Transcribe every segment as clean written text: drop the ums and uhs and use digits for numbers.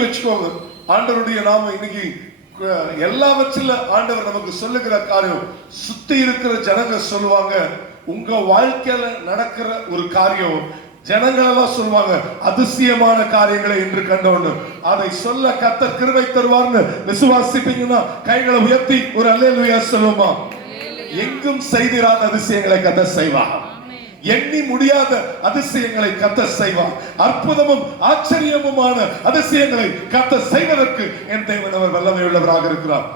வச்சுக்கோங்க. ஆண்டவருடைய நாம இன்னைக்கு எல்லாவற்றில ஆண்டவர் நமக்கு சொல்லுகிற காரியம், சுத்தி இருக்கிற ஜனங்க சொல்லுவாங்க உங்க வாழ்க்கையில நடக்கிற ஒரு காரியம் ஜனங்களெல்லாம் சொல்லுவாங்க அதிசயமான காரியங்களை என்று கண்டோன்னு, அதை சொல்ல கர்த்தர் கிருபை தருவார்னு விசுவாசிப்பீங்கன்னா கைகளை உயர்த்தி ஒரு அல்லேலூயா சொல்லுமா. எங்கும் செய்திராத அதிசயங்களை கர்த்தர் செய்வார். எண்ணி முடியாத அதிசயங்களை கர்த்தர் செய்வார். அற்புதமும் ஆச்சரியமுமான அதிசயங்களை கர்த்தர் செய்வதற்கு என் தேவன் அவர் வல்லமை உள்ளவராக இருக்கிறார்.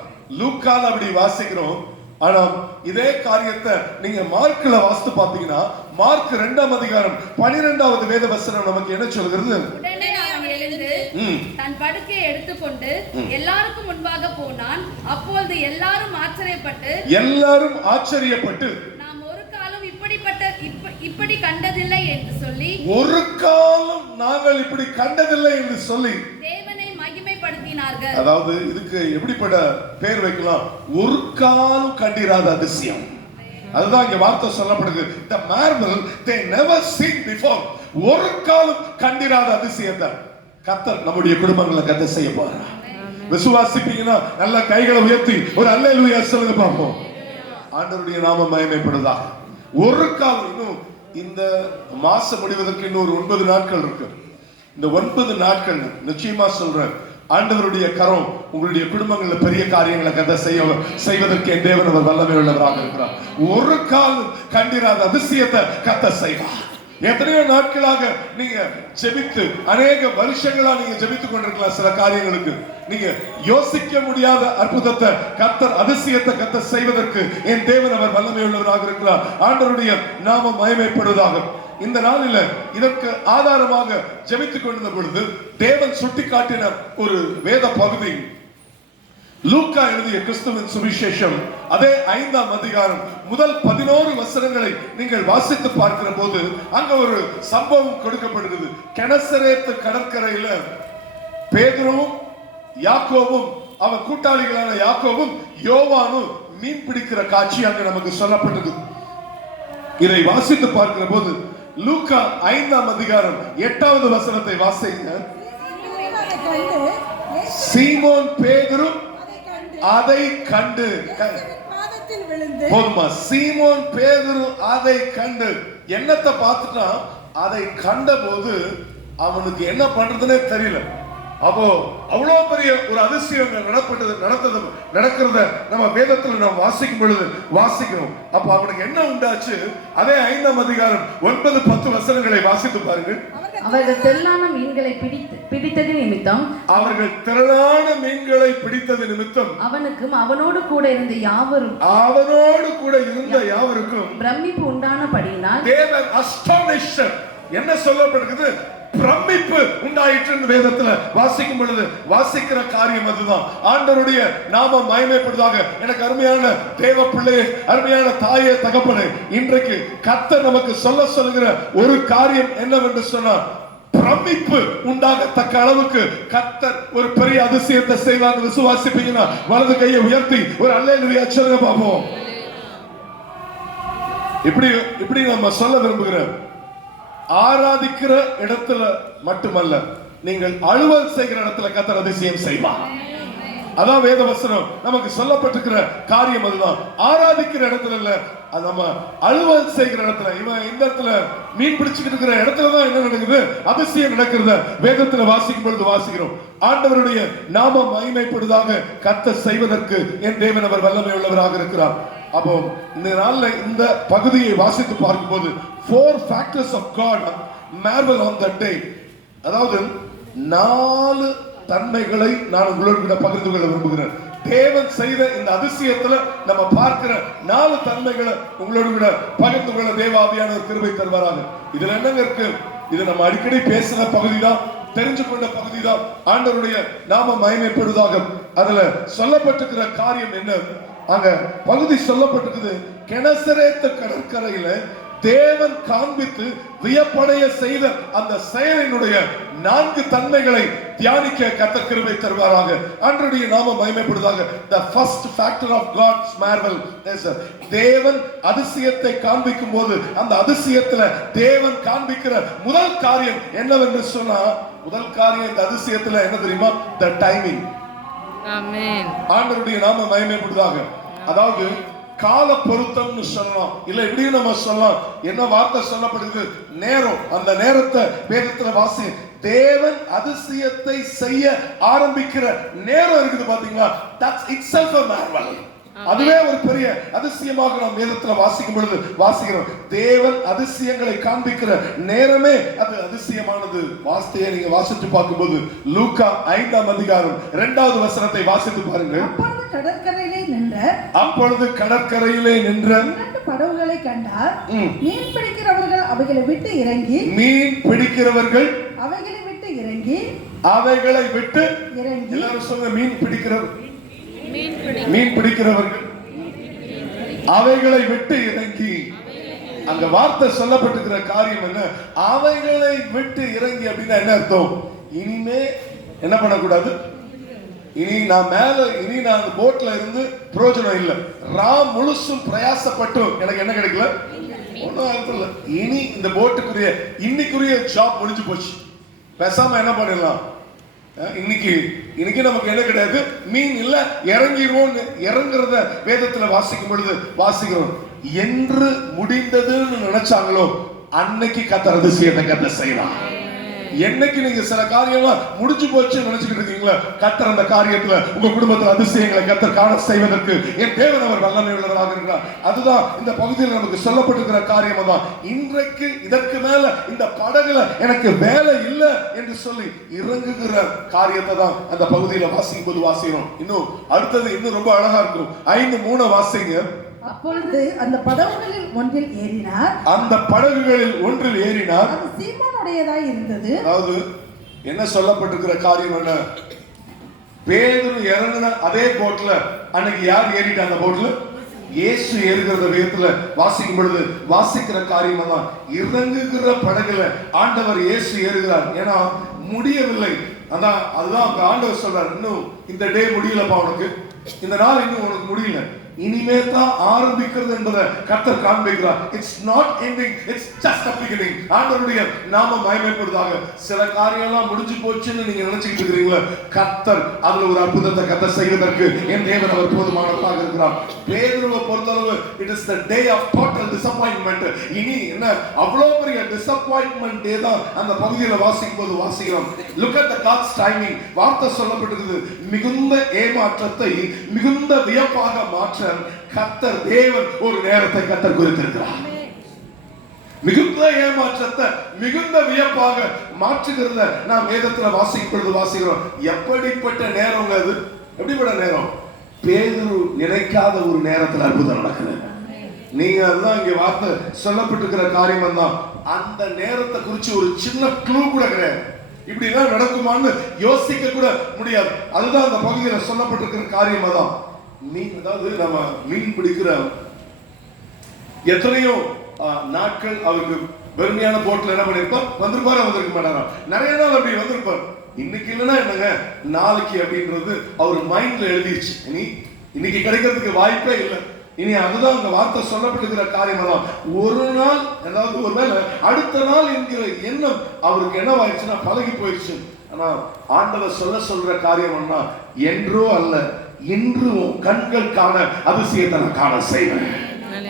லூக்கால அப்படி வாசிக்கிறோம். ஆனா இதே காரியத்தை நீங்க மார்க்ல வாசித்து பாத்தீங்கன்னா மார்க் 2ஆம் அதிகாரம் 12வது வேத வசனம் நமக்கு என்ன சொல்கிறது? உடனே அவன் எழுந்து தன் படுக்கையை எடுத்துக்கொண்டு எல்லாருக்கும் முன்பாக போனான். அப்பொழுது எல்லாரும் ஆச்சரியப்பட்டு நாம் ஒரு காலம் இப்படி கண்டதில்லை என்று சொல்லி, ஒரு காலம் நாங்கள் இப்படி கண்டதில்லை என்று சொல்லி தேவனை மகிமைப்படுத்தினார்கள். அதாவது இதுக்கு எப்படிப்பட்ட பேர் வைக்கலாம்? ஒரு காலம் கண்டிராத அதிசயம். அதுதான் இங்க வார்த்தை சொல்லப்படுது. The marvel they never seen before. ஒரு காலம் கண்டிராத அதிசயத்தை கர்த்தர் நம்முடைய குடும்பங்களை கர்த்தர் செய்ய போறார். விசுவாசிப்பீங்கன்னா நல்ல கைகளை உயர்த்தி ஒரு அல்லேலூயா சொல்லுங்க பாப்போம். ஆண்டவருடைய நாமம் மகிமைப்படுவதாக. ஒரு காலம் இன்னும் இந்த மாசம் முடிவதற்கு இன்னொரு 9 நாட்கள் இருக்கு. இந்த 9 நாட்கள் நிச்சயமா சொல்றேன், ஆண்டவருடைய கரம் உங்களுடைய குடும்பங்கள்ல பெரிய காரியங்களை கர்த்தர் செய்வதற்கு என் தேவன் அவர் வல்லமை உள்ளவராக இருக்கிறார். ஒரு காலம் கண்டிராத அதிசயத்தை கர்த்தர் செய்வார். எத்தனையோ நாட்களாக நீங்க ஜெபித்து அநேக வருஷங்களா நீங்க ஜெபித்துக் கொண்டிருக்கலாம். சில காரியங்களுக்கு நீங்க யோசிக்க முடியாத அற்புதத்தை கர்த்தர் அதிசயத்தை கர்த்தர் செய்வதற்கு என் தேவன் அவர் வல்லமை உள்ளவராக இருக்கிறார். ஆண்டவருடைய நாமம் மகிமைப்படுவதாக. இந்த நாளில இதற்கு ஆதாரமாக ஜெபித்துக் கொண்டிருந்த பொழுது தேவன் சுட்டிக்காட்டின ஒரு வேத பகுதி லூக்கா எழுதிய கிறிஸ்துவின் சுவிசேஷம் அதே 5ஆம் அதிகாரம் முதல் 11 வசனங்களை நீங்கள் வாசித்து பார்க்கிற போது அங்க ஒரு சம்பவம் கொடுக்கப்படுகிறது. கெனசரேத்து கடற்கரையில பேதுருவும் யாக்கோவும் அவன் கூட்டாளிகளான யாக்கோவும் யோவானும் மீன் பிடிக்கிற காட்சி அங்க நமக்கு சொல்லப்பட்டது. இதை வாசித்து பார்க்கிற போது லூக்கா 5ஆம் அதிகாரம் 8வது வசனத்தை வாசிங்க. சீமோன் பேதுரு அதை கண்டு போதுமா? சீமோன் பேதுரு அதை கண்டு என்னத்தை பார்த்துட்டான்? அதை கண்ட போது அவனுக்கு என்ன பண்றதுன்னே தெரியல. அப்போ அவ்வளவு பெரிய ஒரு அதிசயம் நடக்கிறத நம்ம வேதத்துல நம்ம வாசிக்கும் பொழுது வாசிக்கிறோம். அப்ப அவனுக்கு என்ன உண்டாச்சு? அதே 5ஆம் அதிகாரம் 9-10 வசனங்களை வாசித்து பாருங்கள். அவர்கள் திரளான மீன்களை பிடித்தது நிமித்தம் அவனுக்கும் அவனோடு கூட இருந்த யாவருக்கும் பிரமிப்பு உண்டானபடியினால் தேவன் அஸ்டானிஷ்ட் என்ன சொல்லப்படுகிறது? பிரமிப்பு உண்டாயிற்று வேதத்துல வாசிக்கும் பொழுது வாசிக்கிற காரியம் அதுதான். ஆண்டவருடைய நாமம் மகிமைப்படுவதாக. எனக்கு அருமையான தேவ பிள்ளையே, அருமையான தாயே, தகப்பனே, இன்றைக்கு கர்த்தர் நமக்கு சொல்லுகிற ஒரு காரியம் என்னவென்று சொன்னார், பிரமிப்பு உண்டாகத்தக்க அளவுக்கு கர்த்தர் ஒரு பெரிய அதிசயத்தை செய்வாங்க. விசுவாசிப்பீங்கன்னா வலது கையை உயர்த்தி ஒரு அல்லேலூயா சொல்லுங்க பாப்போம். இப்படி நம்ம சொல்ல விரும்புகிறோம். ஆராதிக்கிற இடத்துல மட்டுமல்ல, நீங்கள் அலுவல் செய்கிற இடத்துல கர்த்தர் அதிசயம் செய்வார். அதான் வேத வசனம் நமக்கு சொல்லப்பட்டிருக்கிற காரியம் அதுதான். ஆராதிக்கிற இடத்துல இல்ல, அது நம்ம அலுவல் செய்கிற இடத்துல. இவன் இந்த இடத்துல மீன் பிடிச்சுக்கிட்டு இருக்கிற இடத்துலதான் என்ன நடக்குது? அதிசயம் நடக்கிறத வேதத்துல வாசிக்கும் பொழுது வாசிக்கிறோம். ஆண்டவருடைய நாமம் மகிமைப்படுவதாக கர்த்தர் செய்வதற்கு என் தேவன் அவர் வல்லமை உள்ளவராக இருக்கிறார். அப்போ இந்த நாள்ல இந்த பகுதியை வாசித்து பார்க்கும் போது 4 factors of God marvel on that day. அதாவது 4 தன்மைகளை நான் உங்களோட பகிர்ந்து கொள்ள விரும்புகிறேன். தேவன் செய்த இந்த அதிசயத்துல நம்ம பார்க்கிற 4 தன்மைகளை உங்களோட கூட பகிர்ந்து கொள்ள தேவ ஆவியானவர் கிருபை தருவாராக. இதுல என்னங்க இருக்கு? இது நம்ம அடிக்கடி பேசின பகுதிதான், தெரிஞ்சு கொண்ட பகுதிதான். ஆண்டவருடைய நாம மகிமைப்படுவதாக. அதுல சொல்லப்பட்டிருக்கிற காரியம் என்ன? அங்க பகுதி சொல்லப்பட்டிருக்குது. கெனசரேத்து கடற்கரையில தேவன் காண்பித்து வியப்படைய செய்த அந்த செயலினுடைய 4 தன்மைகளை தியானிக்க கர்த்தர் கிருபை தருவாராக. ஆண்டவருடைய நாமம் மகிமைப்படுவதாக. The first factor of God's marvel is தேவன் அதிசயத்தை காண்பிக்கும் போது அந்த அதிசயத்துல தேவன் காண்பிக்கிற முதல் காரியம் என்னவென்று சொன்னா, முதல் காரியம் இந்த அதிசயத்துல என்ன தெரியுமா? The timing. ஆமென். ஆண்டவருடைய நாமம் மகிமைப்படுவதாக. அதாவது கால பொருத்தம்னு சொல்லலாம், இல்ல இப்படியும் நம்ம சொல்லலாம். என்ன வார்த்தை சொல்லப்படுது? நேரம். அந்த நேரத்தை வேதத்துல வாசி. தேவன் அதிசயத்தை செய்ய ஆரம்பிக்கிற நேரம் இருக்குது பாத்தீங்களா? That's itself a marvel. அதுவே ஒரு பெரிய அதிசயமாக நாம் வேதத்துல வாசிக்கும் பொழுது வாசிக்கிறோம். தேவன் அதிசயங்களை காண்பிக்கிற நேரமே அது அதிசயமானது. வார்த்தையை நீங்க வாசித்து பார்க்கும்போது லூக்கா 5ஆம் அதிகாரம் 2வது வசனத்தை வாசித்து பாருங்கள். அப்பொழுது கடற்கரையிலே நின்ற 2 படகுகளை கண்டார். மீன் பிடிக்கிறவர்கள் அவைகளை விட்டு இறங்கி எல்லாரும் சொல்லுங்க, மீன் பிடிக்கிறவர்கள் அவைகளை விட்டு இறங்கி. அங்க வார்த்தை சொல்லப்பட்டிருக்கிற காரியம் என்ன? அவைகளை விட்டு இறங்கி அப்படின்னா என்ன அர்த்தம்? இனிமே என்ன பண்ணக்கூடாது? இனி நான் அந்த போட்ல இருந்து பிரயோஜனம் இல்லை. முழுசும் பிரயாசப்பட்டு எனக்கு என்ன கிடைக்கல? ஒன்னும் அர்த்தம் இல்லை. இனி இந்த போட்டுக்குரிய இன்னைக்குரிய ஜாப் முடிஞ்சு போச்சு. பேசாம என்ன பண்ணிடலாம்? இன்னைக்கு நமக்கு என்ன கிடையாது? மீன் இல்ல, இறங்கிடுவோம். இறங்குறத வேதத்துல வாசிக்கும் பொழுது வாசிக்கிறோம். என்று முடிந்ததுன்னு நினைச்சாங்களோ அன்னைக்கு கர்த்தர் அதிசயத்தை கர்த்தர் செய்யலாம். என்னைக்கு நீங்க சில காரியம்லாம் முடிஞ்சு போச்சு நினைச்சுக்கிட்டு இருக்கீங்களா, கர்த்தர் அந்த காரியத்துல உங்க குடும்பத்துல அதிசயங்களை கர்த்தர் காண செய்வதற்கு என் தேவன் அவர் வல்லமை உள்ளவராக இருக்கிறார். அதுதான் இந்த பகுதியில் நமக்கு சொல்லப்பட்டிருக்கிற காரியம் தான். இன்றைக்கு இதற்கு மேல இந்த படகுல எனக்கு வேலை இல்லை என்று சொல்லி இறங்குகிற காரியத்தை தான் அந்த பகுதியில வாசிக்கும் போது வாசிக்கிறோம். இன்னும் அடுத்தது இன்னும் ரொம்ப அழகா இருக்கும். 5:3 வாசிங்க. அப்பொழுது அந்த படகுகளில் ஒன்றில் ஏறினார். அது சீமோனுடையதாய் இருந்தது. அதாவது என்ன சொல்லப்பட்டிருக்கிற காரியம் என்ன? பேதுரு இறங்கின அதே போட்ல அன்னைக்கு யார் ஏறிட்டா? அந்த போட்ல இயேசு ஏறுகிற வேகத்துல வாசிக்கும் பொழுது வாசிக்கிற காரியம் தான். இறங்குகிற படகுல ஆண்டவர் இயேசு ஏறுகிறார். ஏன்னா முடியவில்லை. அதுதான் ஆண்டவர் சொல்றார், இன்னும் இந்த டே முடியலப்பா உனக்கு, இந்த நாள் இன்னும் உனக்கு முடியல, இனிமே தான் ஆரம்பிக்கிறது என்பதை கர்த்தர் காண்பிக்கிறார். It's not ending, it's just a beginning. ஆண்டவருடைய நாமம் மகிமைப்படுவதாக. சில காரியம்லாம் முடிஞ்சு போச்சுன்னு நீங்க நினைச்சிட்டு இருக்கீங்களா, கர்த்தர் அதுல ஒரு அற்புதத்தை கர்த்தர் செய்வதற்கு என் தேவன் அவர் போதுமானவராக இருக்கிறார். பேதுருவை பொறுத்தளவு it is the day of total disappointment. இனி என்ன அவ்வளவு பெரிய டிசப்பாயின்ட்மென்ட் டே தான் அந்த பகுதியில வாசிக்கும் போது வாசிக்கிறோம். look at the God's timing. வார்த்தை சொல்லப்பட்டிருக்குது, மிகுந்த ஏமாற்றத்தை மிகுந்த வியப்பாக மாற்ற கர்த்தர் தேவன் ஒரு நேரத்தை கர்த்தர் குறித்திருக்கிறார். மிகுந்த ஏமாற்றத்தை மிகுந்த வியப்பாக மாற்றுகிறத நாம் வேதத்துல வாசிக்கிறோம். எப்படிப்பட்ட நேரம் அது? எப்படிப்பட்ட நேரம்? பேதுரு நினைக்காத ஒரு நேரத்தில் அற்புதம் நடக்குது. நீங்க அதுதான் இங்க வார்த்தை சொல்லப்பட்டிருக்கிற காரியம் தான். அந்த நேரத்தை குறிச்சு ஒரு சின்ன க்ளூ கூட கிடையாது. இப்படிதான் நடக்குமான்னு யோசிக்க கூட முடியாது. அதுதான் அந்த பகுதியில் சொல்லப்பட்டிருக்கிற காரியம் தான். அதாவது நம்ம மீன் பிடிக்கிற எத்தனையோ நாட்கள் அவருக்கு வெறுமையான போட்ல என்ன பண்ணிருப்பார்? வந்திருக்க மாட்டாரா? நிறைய நாள் அப்படி வந்திருப்பார். இன்னைக்கு இல்லைன்னா என்னங்க, நாளைக்கு அப்படின்றது அவர் மைண்ட்ல எழுதிருச்சு. இன்னைக்கு கிடைக்கிறதுக்கு வாய்ப்பே இல்லை. இனி அதுதான் அந்த வார்த்தை சொல்லப்பட்டிருக்கிற காரியம் தான். ஒரு நாள், அதாவது ஒருவேளை அடுத்த நாள் என்கிற எண்ணம் அவருக்கு என்ன ஆயிடுச்சுன்னா பழகி போயிடுச்சு. ஆனா ஆண்டவர் சொல்ற காரியம் என்ன? என்றோ அல்ல, இன்று கண்கள் காண அதிசயத்தை நான் காண செய்வேன்.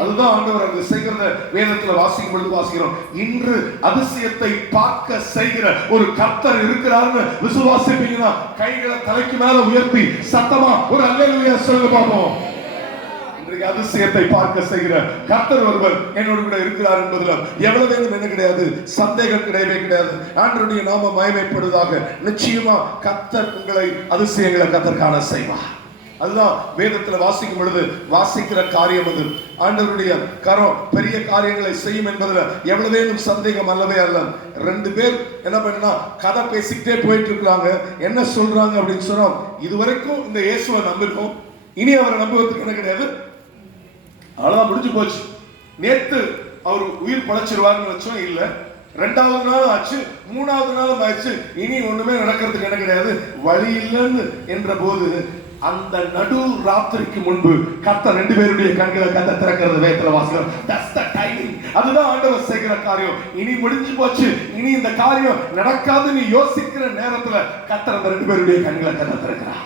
அதுதான் ஆண்டவர் அங்கு செய்கிறத வேதத்துல வாசிக்கும் பொழுது வாசிக்கிறோம். இன்று அதிசயத்தை பார்க்க செய்கிற ஒரு கர்த்தர் இருக்கிறார்னு விசுவாசிப்பீங்கன்னா கைகளை தலைக்கு மேல உயர்த்தி சத்தமா ஒரு அல்லேலூயா சொல்லுங்க பாப்போம். இன்றைக்கு அதிசயத்தை பார்க்க செய்கிற கர்த்தர் ஒருவர் என்னோடு கூட இருக்கிறார் என்பதுல எவ்வளவு என்ன கிடையாது, சந்தேகம் கிடையவே கிடையாது. ஆண்டவருடைய நாமம் மகிமைப்படுவதாக. நிச்சயமா கர்த்தர் உங்களை அதிசயங்களை கர்த்தர் காண செய்வார். அதுதான் வேதத்துல வாசிக்கும் பொழுது வாசிக்கிற காரியம். அது ஆண்டவருடைய கரம் பெரிய காரியங்களை செய்யும் என்பதுல எவ்வளவேனும் சந்தேகம் அல்லவே அல்ல. 2 பேர் என்ன பண்ணா கதை பேசிக்கிட்டே போயிட்டு இருக்காங்க. என்ன சொல்றாங்க அப்படின்னு சொன்னா, இதுவரைக்கும் இந்த இயேசுவை நம்பிருக்கோம், இனி அவரை நம்புவதற்கு என்ன கிடையாது, அவ்வளவுதான் முடிஞ்சு போச்சு. நேத்து அவர் உயிர் பழச்சிருவாருன்னு வச்சோம். இல்ல, 2வது நாள் ஆச்சு, 3வது நாளும் ஆயிடுச்சு. இனி ஒண்ணுமே நடக்கிறதுக்கு என்ன கிடையாது, வழி இல்லைன்னு என்ற போது அந்த நடு ராத்திரிக்கு முன்பு கர்த்தர் 2 பேருடைய கண்களை கர்த்தர் திறக்கிறது வேதத்துல வாசிக்கிறோம். That's the timing. அதுதான் ஆண்டவர் செய்கிற காரியம். இனி முடிஞ்சு போச்சு, இனி இந்த காரியம் நடக்காது நீ யோசிக்கிற நேரத்துல கர்த்தர் அந்த 2 பேருடைய கண்களை கர்த்தர் திறக்கிறார்.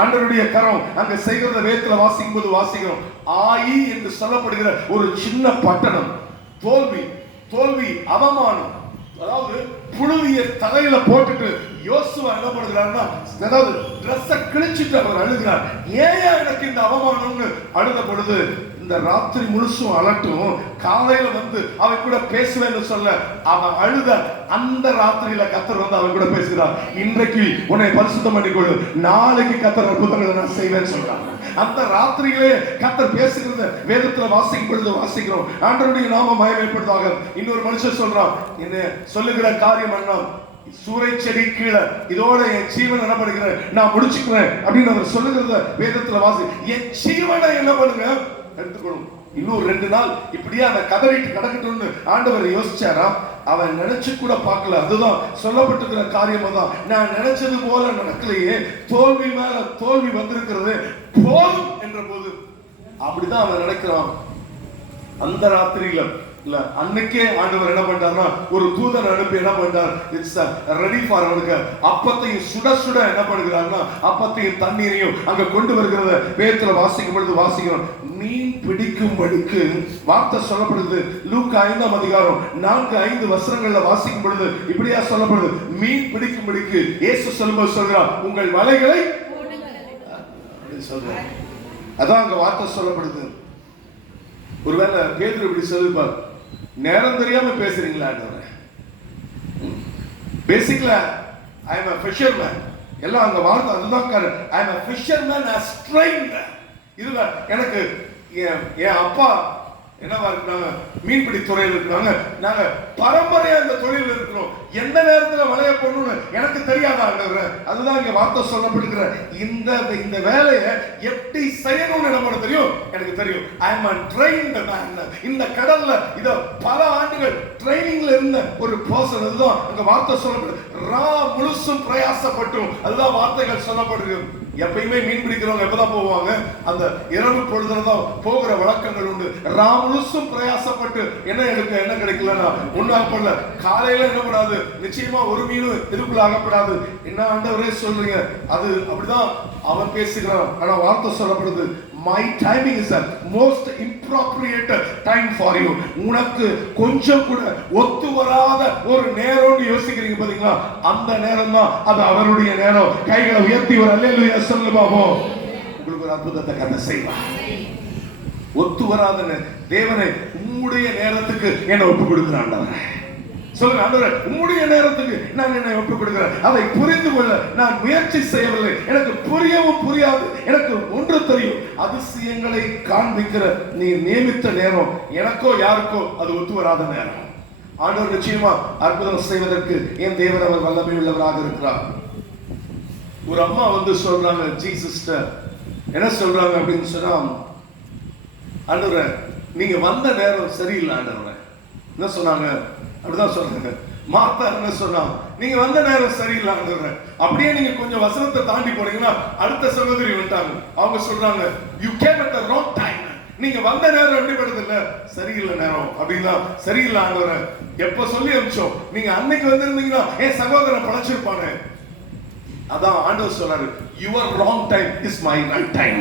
ஆண்டவருடைய கரம் அங்க செய்கிறத வேதத்துல வாசிக்கும் போது வாசிக்கிறோம். ஆயி என்று சொல்லப்படுகிற ஒரு சின்ன பட்டணம் தோல்வி அவமானம், அதாவது புழுதிய தலையில போட்டுட்டு யோசுவா என்ன பண்ணுகிறார்னா, அதாவது டிரெஸ்ஸ கிழிச்சிட்டு அவர் அழுகிறார். ஏன் எனக்கு இந்த அவமானம்னு அழுத பொழுது இந்த ராத்திரி முழுசும் அலட்டும், காலையில வந்து அவன் கூட பேசுவேன்னு சொல்ல அவன் அழுத அந்த ராத்திரியில கர்த்தர் வந்து அவன் கூட பேசுகிறார். இன்றைக்கு உன்னை பரிசுத்தம் பண்ணிக்கொள்ளு, நாளைக்கு கர்த்தர் அற்புதங்களை நான் செய்வேன்னு சொல்றாங்க. அந்த ராத்திரியிலே கர்த்தர் பேசுகிறத வேதத்துல வாசிக்கும் பொழுது வாசிக்கிறோம். ஆண்டவருடைய நாமம் மகிமைப்படுவதாக. இன்னொரு மனுஷன் சொல்றான், என்ன சொல்லுகிற காரியம் என்ன, சூறை செடி கீழே இதோட என் ஜீவன் என்ன பண்ணுகிற நான் முடிச்சுக்கிறேன் அப்படின்னு அவர் சொல்லுகிறத வேதத்துல வாசி. என் ஜீவனை என்ன பண்ணுங்க எடுத்துக்கணும். இன்னும் 2 நாள் இப்படியே அதை கதறிட்டு கிடக்கட்டும்னு ஆண்டவர் யோசிச்சாரா? அவன் நினைச்சு கூட பார்க்கல. அதுதான் சொல்லப்பட்டிருக்கிற காரியம் தான். நான் நினைச்சது போல நடக்கலையே, தோல்வி மேல தோல்வி வந்திருக்கிறது போதும் என்ற போது அப்படிதான் அவன் நினைக்கிறான். அந்த ராத்திரியில இல்ல, அன்னைக்கே ஆண்டவர் என்ன பண்றாருன்னா ஒரு தூதன் அனுப்பி என்ன பண்றார், இட்ஸ் ரெடி ஃபார் அவனுக்கு அப்பத்தையும் சுட சுட என்ன பண்ணுகிறாருன்னா அப்பத்தையும் தண்ணீரையும் அங்க கொண்டு வருகிறத வேதத்துல வாசிக்கும் பொழுது வாசிக்கிறோம். மீன் பிடிக்கும்படிக்கு வார்த்தை சொல்லப்படுது. லூக்கா 5ஆம் அதிகாரம் 4-5 வசனங்கள்ல வாசிக்கும் பொழுது இப்படியா சொல்லப்படுது, மீன் பிடிக்கும்படிக்கு இயேசு சொல்லும்போது சொல்றார், உங்கள் வலைகளை சொல்றார். அதான் அங்க வார்த்தை சொல்லப்படுது. ஒருவேளை பேதுரு இப்படி சொல்லிருப்பார், நேரம் தெரியாம பேசுறீங்களா? பேசிக்கலா ஐ அம் a fisherman. எல்லாம் அங்க வார்த்தை அதுதான் காரணம். ஐ அம் a fisherman as trained. இதுல எனக்கு என் அப்பா என்னவா இருக்காங்க, மீன்பிடி துறையில் இருக்காங்க. நாங்க பரம்பரையா இந்த தொழில் இருக்கிறோம். எந்த நேரத்துல வலைய போடணும்னு எனக்கு தெரியாதா? அதுதான் இங்க வார்த்தை சொல்லப்படுகிற இந்த வேலையை எப்படி செய்யணும்னு என்ன தெரியும், எனக்கு தெரியும். ஐ அம் a trained man. இந்த கடல்ல இத பல ஆண்டுகள் ட்ரைனிங்ல இருந்த ஒரு பர்சன். அதுதான் அங்க வார்த்தை சொல்லப்படுது. ரா முழுசும் பிரயாசப்பட்டும் அதுதான் வார்த்தைகள் சொல்லப்படுகிறது. எப்பயுமே மீன் பிடிக்கிறவங்க எப்பதான் போவாங்க, அந்த இரவு பொழுதுலதான் போகிற வழக்கங்கள் உண்டு. முழுசும் பிரயாசப்பட்டு என்ன கிடைக்கலன்னா ஒண்ணாகப்படல. காலையில என்ன படாது, நிச்சயமா ஒரு மீன் இதுக்குள்ள ஆகப்படாது. என்ன ஆண்டவரே சொல்றீங்க, அது அப்படிதான் அவன் பேசுகிறான். ஆனா வார்த்தை சொல்லப்படுது, my timing is the most appropriate time for you. உனக்கு கொஞ்சம் கூட ஒத்து வராத ஒரு நேரம்னு யோசிக்கிறீங்க பாத்தீங்களா, அந்த நேரம் தான் அது அவருடைய நேரம். கைகளை உயர்த்தி ஒரு அல்லேலூயா சொல்லு பாப்போம். உங்களுக்கு ஒரு அற்புதத்தை கதை செய்வார். ஒத்து வராத தேவனை உம்முடைய நேரத்துக்கு என்ன ஒப்பு கொடுக்கிறான். சொல்லுங்க, ஆண்டவரே உம்முடைய நேரத்துக்கு நான் என்னை ஒப்புக் கொடுக்கிறேன். அதை புரிந்து கொள்ள நான் முயற்சி செய்யவில்லை. எனக்கு புரியவும் புரியாது. எனக்கு ஒன்று தெரியும், அதிசயங்களை காண்பிக்கிற நீ நியமித்த நேரம் எனக்கோ யாருக்கோ அது ஒத்து வராத நேரம். ஆண்டவர் நிச்சயமா அற்புதம் செய்வதற்கு என் தேவன் அவர் வல்லமை உள்ளவராக இருக்கிறார். ஒரு அம்மா வந்து சொல்றாங்க, ஜீசஸ் என்ன சொல்றாங்க அப்படின்னு சொன்னா, ஆண்டவரே நீங்க வந்த நேரம் சரியில்லை. ஆண்டவரே என்ன சொன்னாங்க, அப்படிதான் சொல்றாங்க. மார்த்தா என்ன சொன்னாங்க, நீங்க வந்த நேரம் சரியில்லை ஆண்டவரே. அப்படியே நீங்க கொஞ்சம் வசனத்தை தாண்டி போனீங்கன்னா அடுத்த சகோதரி வந்துட்டாங்க. அவங்க சொல்றாங்க, you came at the wrong time. நீங்க வந்த நேரம் எப்படிப்படுது இல்ல, சரியில்லை நேரம் அப்படின்னா சரியில்லை ஆண்டவரே. எப்ப சொல்லி அனுப்பிச்சோம், நீங்க அன்னைக்கு வந்திருந்தீங்கன்னா என் சகோதரன் பழச்சிருப்பானே. அதான் ஆண்டவர் சொன்னாரு, your wrong time is my right time.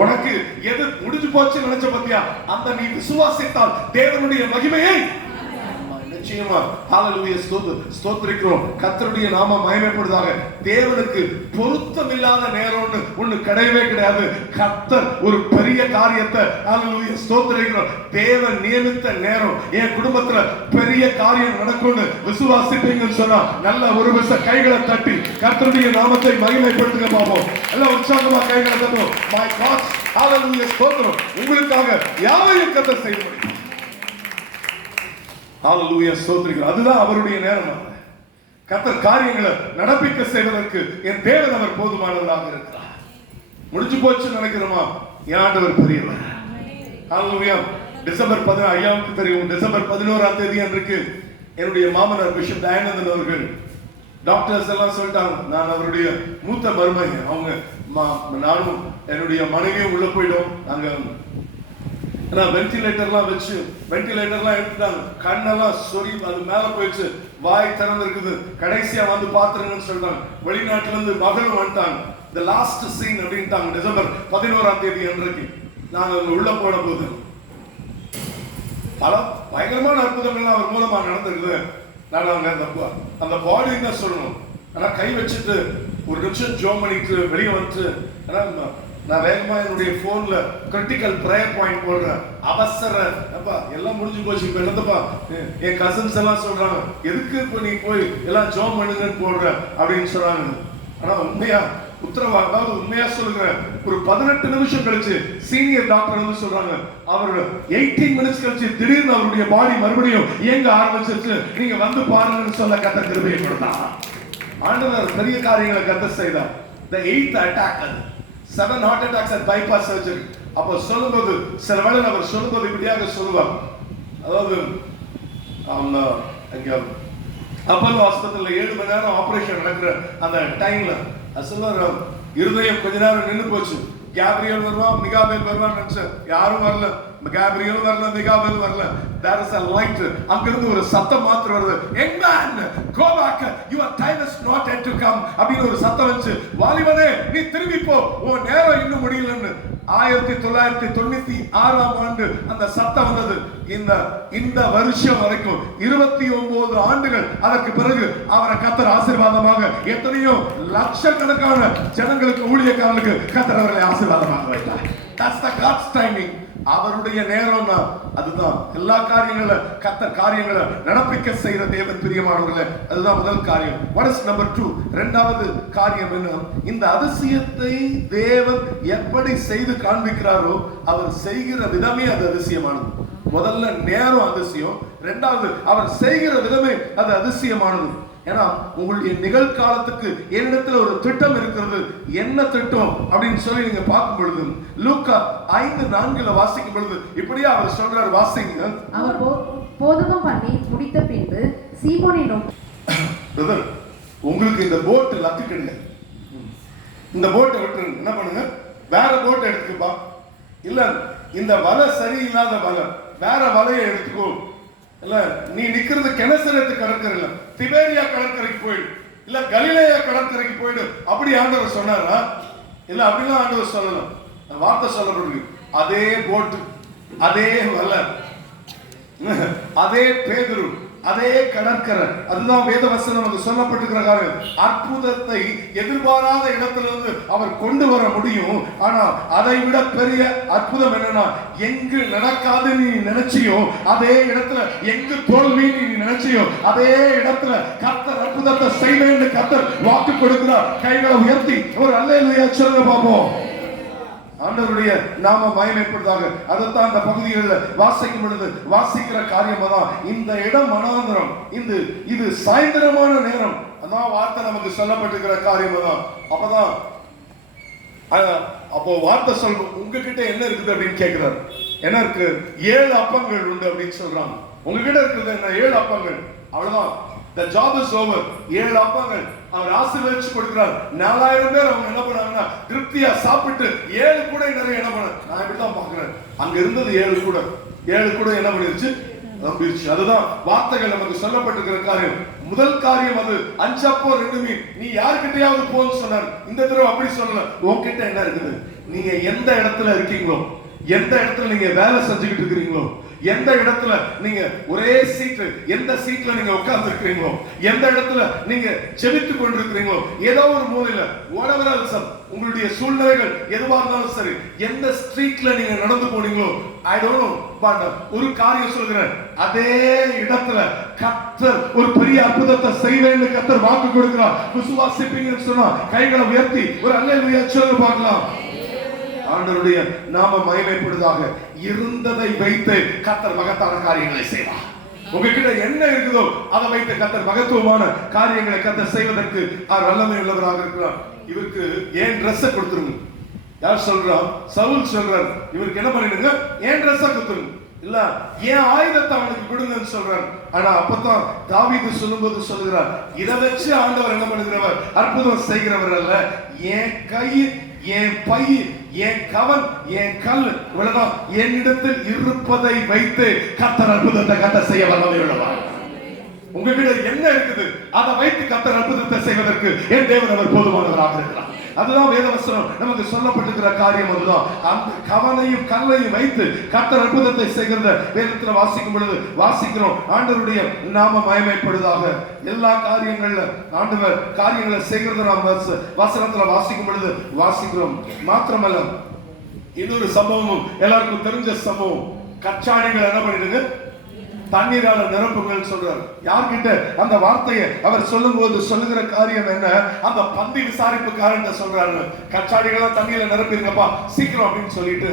உனக்கு எது முடிஞ்சு போச்சு நினைச்ச பத்தியா, அந்த நீ விசுவாசித்தால் தேவனுடைய மகிமையை நிச்சயமா ஹalleluya ஸ்தோத்திரிக்கிறோம். கர்த்தருடைய நாமம் மகிமைப்படுவதாக. தேவனுக்கு பொருத்தமில்லாத நேரம்னு ஒண்ணு கிடையவே கிடையாது. கர்த்தர் ஒரு பெரிய காரியத்தை ஹalleluya ஸ்தோத்திரிக்கிறோம். தேவன் நியமித்த நேரம் என் குடும்பத்துல பெரிய காரியம் நடக்கும்னு விசுவாசிப்பீங்கன்னு சொன்னா நல்ல ஒரு விச கைகளை தட்டி கர்த்தருடைய நாமத்தை மகிமைப்படுத்துங்க பாப்போம். எல்லாம் உற்சாகமா கைகளை தட்டுவோம். my god ஹalleluya ஸ்தோத்திரம். உங்களுக்காக யாவையும் கர்த்தர் செய்ய முடியும். ஹalleluya ஸ்தோத்திரிக்கிறோம். அதுதான் அவருடைய நேரம். கர்த்தர் காரியங்களை நடப்பிக்க செய்வதற்கு என் தேவன் அவர் போதுமானவராக இருக்கிறார். முடிஞ்சு போச்சு நினைக்கிறோமா, என் ஆண்டவர் பெரியவர். ஹalleluya. டிசம்பர் 16 ஐயாவுக்கு தெரியும், டிசம்பர் 11ஆம் தேதி அன்றைக்கு என்னுடைய மாமனார் பிஷப் தயானந்தன் அவர்கள், டாக்டர்ஸ் எல்லாம் சொல்லிட்டாங்க, நான் அவருடைய மூத்த மருமகன், அவங்க நானும் என்னுடைய மனைவியும் உள்ள போயிடும். நாங்க வென்டிலேட்டர்லாம் வச்சு வென்டிலேட்டர்லாம் எடுத்துட்டாங்க, கண்ணெல்லாம் சொறி அது மேல போயிடுச்சு, வாய் திறந்திருக்குது, கடைசியா வந்து பாத்துருங்கன்னு சொல்லிட்டாங்க. வெளிநாட்டுல இருந்து மகளும் வந்துட்டாங்க. the last scene அப்படின்ட்டாங்க. டிசம்பர் 11ஆம் தேதி அன்றைக்கு நாங்க உள்ள போன போது பல பயங்கரமான அற்புதங்கள்லாம் அவர் மூலமா நடந்திருக்குது. நான் அந்த பாடி தான் சொல்லணும். ஆனா கை வச்சுட்டு ஒரு நிமிஷம் ஜோம் பண்ணிட்டு வெளியே வந்துட்டு, நான் வேகமா என்னுடைய போன்ல கிரிட்டிக்கல் பிரேயர் பாயிண்ட் போடுறேன். அவசர அப்பா எல்லாம் முடிஞ்சு போச்சு, இப்ப என்னப்பா என் கசின்ஸ் எல்லாம் சொல்றாங்க, எதுக்கு இப்ப நீ போய் எல்லாம் ஜோம் பண்ணுங்கன்னு போடுற அப்படின்னு சொல்றாங்க. ஆனா உண்மையா அதாவது உண்மையா சொல்லுங்க, ஒரு 18 நிமிஷம் கழிச்சு சீனியர் டாக்டர் வந்து சொல்றாங்க, அவர் 18 மினிட்ஸ் கழிச்சு திடீர்னு அவருடைய பாடி மறுபடியும் இயங்க ஆரம்பிச்சிருச்சு, நீங்க வந்து பாருங்கன்னு சொல்ல கர்த்தர் கிருபையை கொடுத்தார். ஆண்டவர் பெரிய காரியங்களை கர்த்தர் செய்தார். the 8th attack, 7 heart attacks and bypass surgery. அப்ப சொல்லும்போது சில வேளை அவர் சொல்லும்போது இப்படியாக சொல்லுவார், அதாவது அப்பல்லோ ஹாஸ்பிட்டல்ல 7 மணி நேரம் ஆபரேஷன் நடக்கிற அந்த டைம்ல சொல்லுவார், இருதயம் கொஞ்ச நேரம் நின்று போச்சு, கேப்ரியல் வருவான் மிகாவேல் வருவான் நினைச்சேன், யாரும் வரல, கேப்ரியல் வரல, மிகாவேல் வரல. there is a light, அங்கிருந்து ஒரு சத்தம் மாத்திரம் வருது, young man go back, your time is not yet to come அப்படின்னு ஒரு சத்தம் வந்து, வாலிபனே நீ திரும்பி போ, உன் நேரம் இன்னும் முடியலன்னு. 1996ஆம் ஆண்டு அந்த சத்தம் வந்தது. இந்த வருஷம் வரைக்கும் 29 ஆண்டுகள் அதற்கு பிறகு அவரை கர்த்தர் ஆசீர்வாதமாக எத்தனையோ லட்சக்கணக்கான ஜனங்களுக்கு, ஊழியக்காரர்களுக்கு கர்த்தர் அவர்களை ஆசீர்வாதமாக வைத்தார். that's the God's timing. அவருடைய நேரம் தான் அதுதான். எல்லா காரியங்களை கர்த்தர் காரியங்களை நடப்பிக்க செய்கிற தேவன் பிரியமானவர்களே, அதுதான் முதல் காரியம். what is number 2? இரண்டாவது காரியம் என்ன? இந்த அதிசயத்தை தேவன் எப்படி செய்து காண்பிக்கிறாரோ அவர் செய்கிற விதமே அது அதிசயமானது. முதல்ல நேரம் அதிசயம், இரண்டாவது அவர் செய்கிற விதமே அது அதிசயமானது. ஏன்னா உங்களுடைய நிகழ்காலத்துக்கு என்னிடத்துல ஒரு திட்டம் இருக்கிறது. என்ன திட்டம் அப்படின்னு சொல்லி நீங்க பார்க்கும் பொழுது லூக்கா 5:4 வாசிக்கும் பொழுது இப்படியே அவர் சொல்றார், வாசிங்க. அவர் போதகம் பண்ணி முடித்த பின்பு சீமோனை நோக்கி, பிரதர் உங்களுக்கு இந்த போட் லக்கு கிடையாது, இந்த போட்டை விட்டு என்ன பண்ணுங்க, வேற போட்டை எடுத்துக்கப்பா, இல்ல இந்த வலை சரியில்லாத வலை, வேற வலையை எடுத்துக்கோ, இல்ல நீ நிக்கிறது கெனசரேத்து கடற்கரையில, திபேரியா கடற்கரைக்கு போயிடு, இல்ல கலிலேயா கடற்கரைக்கு போயிடு, அப்படி ஆண்டவர் சொன்னாரா? இல்ல அப்படிலாம் ஆண்டவர் சொல்லலாம். வார்த்தை சொல்லப்படுது, அதே போட்டு, அதே வலை, அதே பேதுரு, அதே கடற்கரை, அதுதான் வேத வசனம் நமக்கு சொல்லப்பட்டிருக்கிற காரியம். அற்புதத்தை எதிர்பாராத இடத்திலிருந்து அவர் கொண்டு வர முடியும். ஆனா அதை விட பெரிய அற்புதம் என்னன்னா, எங்கு நடக்காது நீ நினைச்சியோ அதே இடத்துல, எங்கு தோல்வி நீ நினைச்சியோ அதே இடத்துல கர்த்தர் அற்புதத்தை செய்வேன்னு கர்த்தர் வாக்கு கொடுக்கிறார். கைகளை உயர்த்தி ஒரு அல்லேலூயா சொல்லுங்க பாப்போம். ஆண்டவருடைய நாம மகிமைப்படுவதாக. அதைத்தான் அந்த பகுதிகளில் வாசிக்கும் பொழுது வாசிக்கிற காரியம் தான். இந்த இடம் மனாந்தரம், இது சாயந்தரமான நேரம், அதான் வார்த்தை நமக்கு சொல்லப்பட்டிருக்கிற காரியம் தான். அப்பதான் அப்போ வார்த்தை சொல்றோம், உங்ககிட்ட என்ன இருக்குது அப்படின்னு கேட்கிறார். என்ன இருக்கு? 7 அப்பங்கள் உண்டு அப்படின்னு சொல்றாங்க. உங்ககிட்ட இருக்குது என்ன? 7 அப்பங்கள், அவ்வளவுதான். the job is over. 7 அப்பங்கள் அவர் ஆசீர்வதிச்சு கொடுக்கிறார். 4000 பேர் அவங்க என்ன பண்ணாங்கன்னா திருப்தியா சாப்பிட்டு 7 கூட நிறைய என்ன பண்ண, நான் இப்படிதான் பாக்குறேன். அங்க இருந்தது 7 கூட என்ன பண்ணிருச்சு? நம்பிருச்சு. அதுதான் வார்த்தைகள் நமக்கு சொல்லப்பட்டிருக்கிற காரியம். முதல் காரியம் அது 5 அப்பம் 2 மீன். நீ யாருக்கிட்டையாவது போன்னு சொன்னார். இந்த தடவை அப்படி சொல்லல. உன்கிட்ட என்ன இருக்குது? நீங்க எந்த இடத்துல இருக்கீங்களோ, எந்த இடத்துல நீங்க வேலை செஞ்சுக்கிட்டு இருக்கிறீங்களோ, எந்த இடத்துல நீங்க ஒரே சீட், எந்த சீட்ல நீங்க உட்கார்ந்து இருக்கிறீங்களோ, எந்த இடத்துல நீங்க ஜெபித்துக் கொண்டிருக்கிறீங்களோ, ஏதோ ஒரு மூலையில, whatever else, உங்களுடைய சூழ்நிலைகள் எதுவா இருந்தாலும் சரி, எந்த ஸ்ட்ரீட்ல நீங்க நடந்து போனீங்களோ, ஐ டோன்ட் நோ, பட் ஒரு காரியம் சொல்கிறேன், அதே இடத்துல கர்த்தர் ஒரு பெரிய அற்புதத்தை செய்வேன்னு கர்த்தர் வாக்கு கொடுக்கிறார். விசுவாசிப்பீங்கன்னு சொன்னா கைகளை உயர்த்தி ஒரு அல்லேலூயா சொல்லுங்க பார்க்கலாம். ஆண்டவருடைய நாம மகிமைப்படுவதாக. இருந்ததை வைத்து கர்த்தர் மகத்தான காரியங்களை செய்வார். உங்ககிட்ட என்ன இருக்குதோ அதை வைத்து கர்த்தர் மகத்துவமான காரியங்களை கர்த்தர் செய்வதற்கு அவர் வல்லமை உள்ளவராக இருக்கிறார். இவருக்கு ஏன் ட்ரெஸ் கொடுத்துருங்க. யார் சொல்றா? சவுல் சொல்றார், இவருக்கு என்ன பண்ணிடுங்க, ஏன் ட்ரெஸ் கொடுத்துருங்க. இல்ல ஏன் ஆயுதத்தை அவனுக்கு கொடுங்கன்னு சொல்றார். ஆனா அப்பதான் தாவீது சொல்லும்போது சொல்லுகிறார், இதை வச்சு ஆண்டவர் என்ன பண்ணுகிறவர்? அற்புதம் செய்கிறவர் அல்ல. என் கை, என் பை, என் கவன், என் கல் இவ்வளவுதான் என்னிடத்தில் இருப்பதை வைத்து கர்த்தர் அற்புதத்தை கட்ட செய்ய வல்லமை உள்ளவர். உங்ககிட்ட என்ன இருக்குது அதை வைத்து கர்த்தர் அற்புதத்தை செய்வதற்கு என் தேவன் அவர் போதுமானவராக இருக்கிறார். அதுதான் வேதவசனம் நமக்கு சொல்லப்பட்டிருக்கிற காரியம். அதுதான் அந்த கவனையும் கல்லையும் வைத்து கர்த்தர் அற்புதத்தை செய்கிறத வேதத்துல வாசிக்கும் பொழுது வாசிக்கிறோம். ஆண்டவருடைய நாம மகிமைப்படுவதாக. எல்லா காரியங்கள்ல ஆண்டவர் காரியங்களை செய்கிறத நாம் வசனத்துல வாசிக்கும் பொழுது வாசிக்கிறோம். மாத்திரமல்ல, இன்னொரு சம்பவமும் எல்லாருக்கும் தெரிஞ்ச சம்பவம். கச்சாடிகள் என்ன பண்ணிடுங்க? தண்ணீரால நிரப்புங்கள் சொல்றாரு. யார்கிட்ட அந்த வார்த்தையை அவர் சொல்லும் போது சொல்லுகிற காரியம் என்ன? அந்த பந்தி விசாரிப்புக்காரன் சொல்றாரு, கச்சாடிகளை தண்ணீர்ல நிரப்பிருங்கப்பா சீக்கிரம் அப்படின்னு சொல்லிட்டு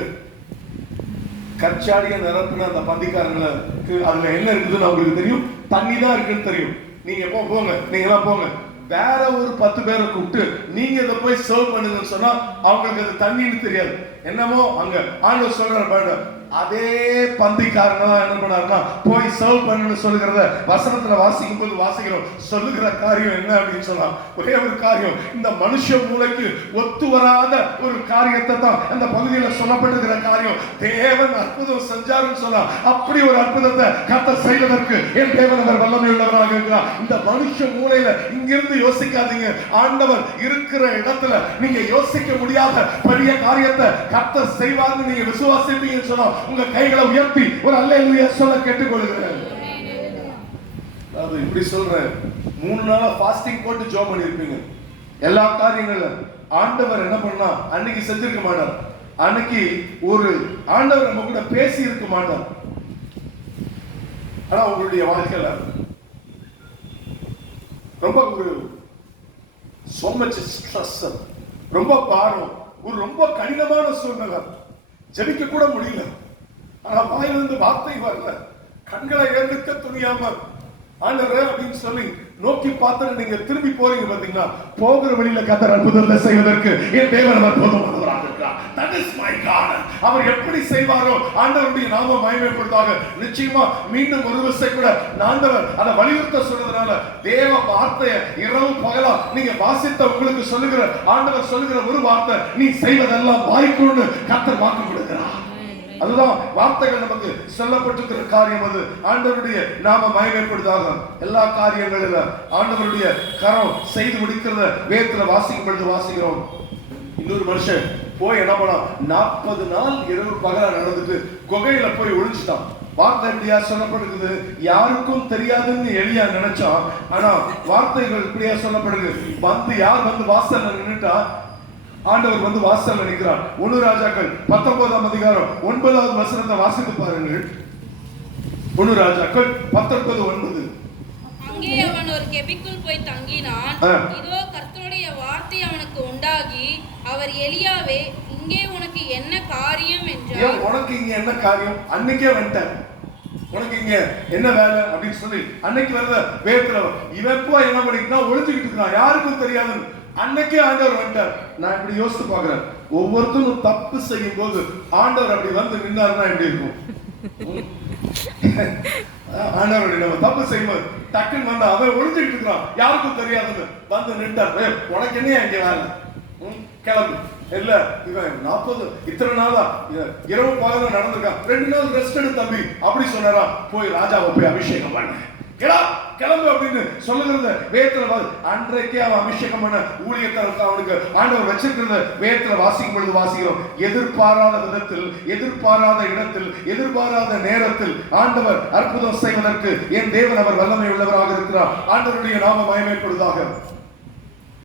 கச்சாடியை நிரப்புன அந்த பந்திக்காரங்களுக்கு அதுல என்ன இருக்குதுன்னு அவங்களுக்கு தெரியும். தண்ணி தான் இருக்குன்னு தெரியும். நீங்க போங்க, நீங்க எல்லாம் போங்க. வேற ஒரு 10 பேரை கூப்பிட்டு நீங்க இதை போய் சர்வ் பண்ணுங்கன்னு சொன்னா அவங்களுக்கு அது தண்ணின்னு தெரியாது. என்னமோ அங்க ஆண்டவர் சொல்றாரு, அதே பந்திக்காரங்க தான் என்ன பண்ணாருன்னா போய் சர்வ் பண்ணணும்னு சொல்லுகிறத வசனத்துல வாசிக்கும் போது வாசிக்கிறோம். சொல்லுகிற காரியம் என்ன அப்படின்னு சொன்னா ஒரே ஒரு காரியம். இந்த மனுஷ மூளைக்கு ஒத்து வராத ஒரு காரியத்தை தான் அந்த பகுதியில சொல்லப்பட்டிருக்கிற காரியம். தேவன் அற்புதம் செஞ்சாருன்னு சொன்னா அப்படி ஒரு அற்புதத்தை கர்த்தர் செய்வதற்கு என் தேவன் அவர் வல்லமை உள்ளவராக இருக்கிறார். இந்த மனுஷ மூளையில இங்கிருந்து யோசிக்காதீங்க. ஆண்டவர் இருக்கிற இடத்துல நீங்க யோசிக்க முடியாத பெரிய காரியத்தை கர்த்தர் செய்வார்னு நீங்க விசுவாசிப்பீங்கன்னு சொன்னா உங்க கைகளை உயர்த்தி ஒரு அல்லேலூயா சொல்ல கேட்டுக்கொள்கிறேன். அது இப்படி சொல்றேன். 3 நாளா ஃபாஸ்டிங் போட்டு ஜெபம் பண்ணிருப்பீங்க. எல்லா காரியங்களும் ஆண்டவர் என்ன பண்ணா அன்னைக்கு செஞ்சிருக்க மாட்டார். அன்னைக்கு ஒரு ஆண்டவர் நம்ம கூட பேசி இருக்க மாட்டார். ஆனா உங்களுடைய வாழ்க்கையில ரொம்ப ஒரு so much stress, ரொம்ப பாரம், ஒரு ரொம்ப கடினமான சூழ்நிலை, ஜெபிக்க கூட முடியல. ஆனா வாயிலிருந்து வார்த்தை வரல, கண்களை ஏறெடுக்க துணியாம ஆண்டவரே அப்படின்னு சொல்லி நோக்கி பார்த்து நீங்க திரும்பி போறீங்க பாத்தீங்களா, போகிற வழியில கர்த்தர் அற்புதத்தை செய்வதற்கு என் தேவன் அவர் போதுமானவராக இருக்கிறார். That is my God. அவர் எப்படி செய்வாரோ ஆண்டவருடைய நாம மகிமைப்படுவதாக. நிச்சயமா மீண்டும் ஒரு விசை கூட ஆண்டவர் அதை வலியுறுத்த சொல்றதுனால தேவ வார்த்தையை இரவு பகலா நீங்க வாசித்த உங்களுக்கு சொல்லுகிற ஆண்டவர் சொல்லுகிற ஒரு வார்த்தை, நீ செய்வதெல்லாம் வாய்க்குன்னு கர்த்தர் வாக்கு கொடுக்கிறார். அதுதான் வார்த்தைகள் நமக்கு சொல்லப்பட்டிருக்கிற காரியம். அது ஆண்டவருடைய நாம மகிமைப்படுவதாக. எல்லா காரியங்களில ஆண்டவருடைய கரம் செய்து முடிக்கிறத வேதத்துல வாசிக்கும் பொழுது வாசிக்கிறோம். இன்னொரு மனுஷன் போய் என்ன பண்ணா 40 நாள் இரவு பகலா நடந்துட்டு குகையில போய் ஒளிஞ்சுட்டான். வார்த்தை எப்படியா சொல்லப்படுகிறது? யாருக்கும் தெரியாதுன்னு எலியா நினைச்சான். ஆனா வார்த்தைகள் இப்படியா சொல்லப்படுது, யார் வந்து வாசல்ல நின்னுட்டா ஆண்டவர் வந்து வாசல்ல நிற்கிறார். 1 ராஜாக்கள் 19ஆம் அதிகாரம் 9வது வசனத்தை வாசித்து பாருங்கள். 1 ராஜாக்கள் 19:9. அங்கே அவன் ஒரு கெபிக்குள் போய் தங்கினான். இதோ கர்த்தருடைய வார்த்தை அவனுக்கு உண்டாகி, அவர் எலியாவே, இங்கே உனக்கு என்ன காரியம் என்றார். உனக்கு இங்க என்ன காரியம்? அன்னைக்கே வந்துட்டார். உனக்கு இங்க என்ன வேலை அப்படின்னு சொல்லி அன்னைக்கு வரத வேதத்துல இவன் போய் என்ன பண்ணிக்கிட்டா ஒளிஞ்சுக்கிட்டு இருக்கான், யாருக்கும் தெரியாது. அன்னைக்கே ஆண்டவர் வந்துட்டார். நான் இப்படி யோசித்து பார்க்கிறேன், ஒவ்வொருத்தரும் தப்பு செய்யும் போது ஆண்டவர் அப்படி வந்து நின்னாருன்னா எப்படி இருக்கும்? ஆண்டவருடைய நம்ம தப்பு செய்யும்போது டக்குன்னு வந்து அவன் ஒளிஞ்சுக்கிட்டு இருக்கிறான், யாருக்கும் தெரியாதுன்னு வந்து நின்றார். உனக்கு என்ன இங்க வேலை? கிளம்பு. இல்ல இவன் 40 இத்தனை நாளா இரவு பகல நடந்திருக்கான், 2 நாள் ரெஸ்ட் எடு தம்பி அப்படி சொன்னாரா, போய் ராஜாவை போய் அபிஷேகம் பண்ண கிளம்பு அப்படின்னு சொல்லுகிறத வேதத்துல அன்றைக்கே அவன் அபிஷேகம் பண்ண ஊழியத்தை அவனுக்கு ஆண்டவர் வச்சிருக்கிறத வேதத்துல வாசிக்கும் பொழுது வாசிக்கிறோம். எதிர்பாராத விதத்தில், எதிர்பாராத இடத்தில், எதிர்பாராத நேரத்தில் ஆண்டவர் அற்புதம் செய்வதற்கு என் தேவன் அவர் வல்லமை உள்ளவராக இருக்கிறார். ஆண்டவருடைய நாம மகிமைப்படுவதாக.